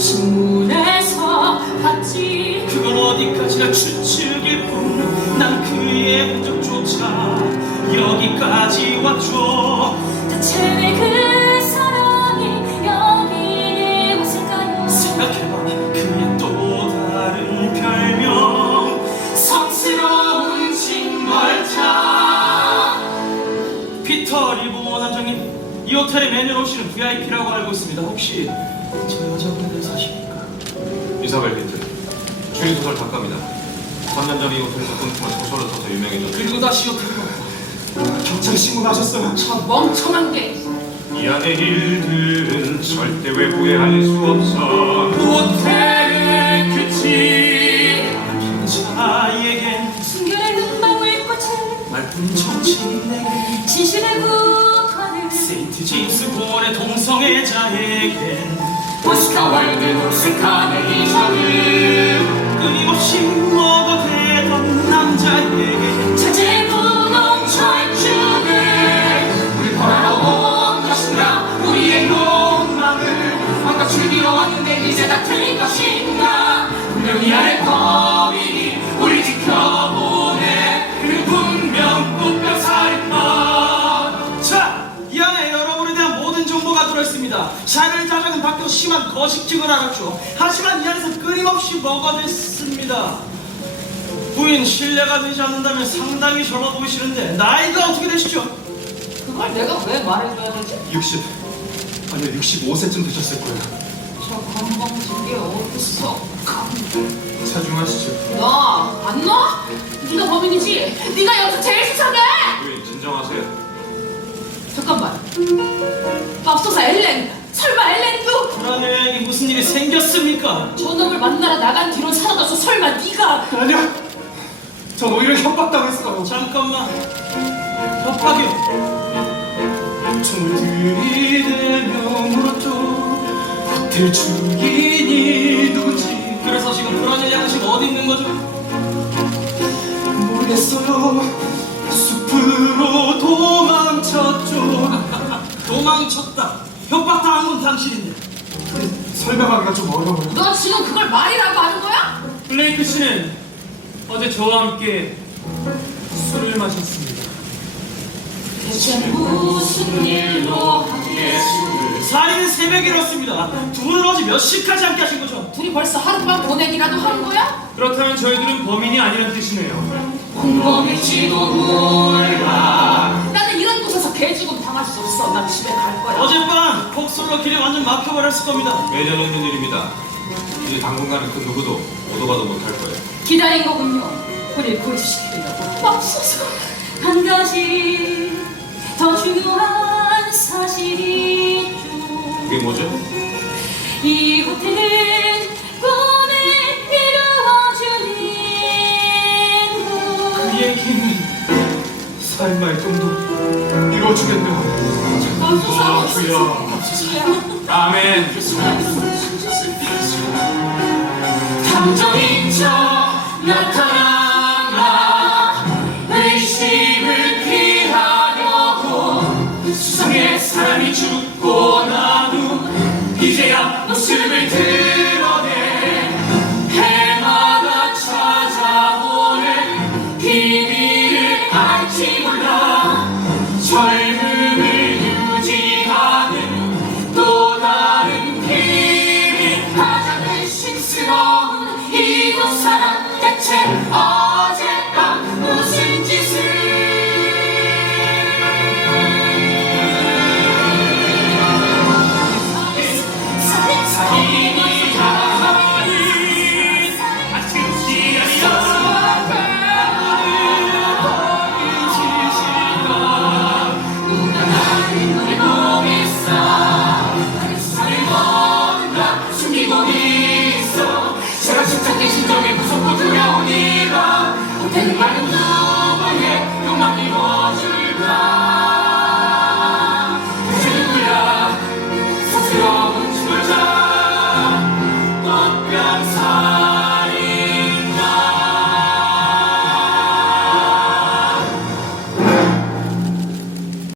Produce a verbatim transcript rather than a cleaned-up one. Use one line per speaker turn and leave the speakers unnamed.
신문에서 봤지.
그건 어디까지나 추측일 뿐 난 그의 흔적조차 여기까지 왔죠.
대체 왜 그 사랑이 여기에 왔을까요?
생각해봐 그의 또 다른 별명 성스러운 징벌자. 피터 리브 원함장님, 이 호텔의 메뉴로 오시는 브이아이피라고 알고 있습니다. 혹시 저 여자분들 사십니까?
이사벨 히트 추리소설 작가입니다. 삼 년 전 이 호텔에서 끊임없이 소설을 써서 유명해졌죠.
그리고 다시 호텔로 경찰에 신고하셨어요.
저 멍청한 게.
이 안의 일들은 절대 외부에 알 수 없어.
호텔의 규칙 경찰에겐
순결의 눈망울꽃을
말뿐인 정치인에게
진실의 국화를
세인트 제임스 본의 동성애자에겐
오스카 월드 녹색 카네이션을
끊임없이 먹어대던 남자에게
자제 분홍 철쭉을
우리 벌하러 온 것인가. 우리의 욕망을 뭔가 즐기러 왔는데 이제 다 틀린 것인가. 분명히 아래 범인이 우리 지켜보네. 그 분명 꽃뼈 살인마. 자, 이 안에 여러분에 대한 모든 정보가 들어있습니다. 샤넬 자장은 밖으로 심한 거식증을 알았죠. 하지만 이 안에서 끊임없이 먹어댔습니다. 부인 신뢰가 되지 않는다면 상당히 젊어 보이시는데 나이가 어떻게 되시죠?
그걸 내가 왜 말해줘야 되지?
육십 아니면 육십오 세쯤 되셨을 거예요.
저 건방진 게 어딨어.
사중하시죠.
너 안 놔? 네가 범인이지? 네가 여기서 제일 수상해!
부인 진정하세요.
잠깐만. 맙소사 엘렌! 설마 엘렌도?
불안해에게 무슨 일이 생겼습니까?
저놈을 만나러 나간 뒤로 사라져서 설마 네가?
아니요. 전 오히려 협박당했어요.
잠깐만. 협박이요.
총을 들이대며 물었죠. 호텔 주인이 누군지
그래서 지금 불안해 양식 어디 있는 거죠?
모르겠어요. 숲으로 도망쳤죠.
도망쳤다. 협박당한 건 당신인데.
설명하기가 좀 어려워요.
너 지금 그걸 말이라고 하는 거야?
블레이크 씨는 어제 저와 함께 술을 마셨습니다.
대체 무슨 일로 함께
살인은 새벽에 일었습니다. 두 분은 어제 몇 시까지 함께 하신 거죠?
둘이 벌써 하룻밤 보내기라도 하는 거야?
그렇다면 저희들은 범인이 아니란 뜻이네요.
공범일지도 몰라. 나는 이런 곳에서 개죽음 당할 수 없어. 난 집에 갈 거야.
어젯밤 폭설로 길이 완전 막혀버렸을 겁니다.
매년 있는 일입니다. 이제 당분간은 그 누구도 오도 가도 못할 거예요.
기다린 거군요. 우릴 고집시키려고. 맙소사. 한 가지 더 중요한 사실이 있죠.
그게 뭐죠?
이 호텔은 꿈을 이루어주는 곳.
그 얘기는
삶의 꿈도 이루어주겠네요.
맙소사.
주야.
아멘.
감정인 척 나타나라. 의심을 피하려고 수상의 사람이 죽고 난 후 이제야 모습을 드러내. 해마다 찾아오는 비밀을 알지 몰라. 젊음을 유지하는 또 다른 비밀. 가장 의심스러운 이곳 사람 대체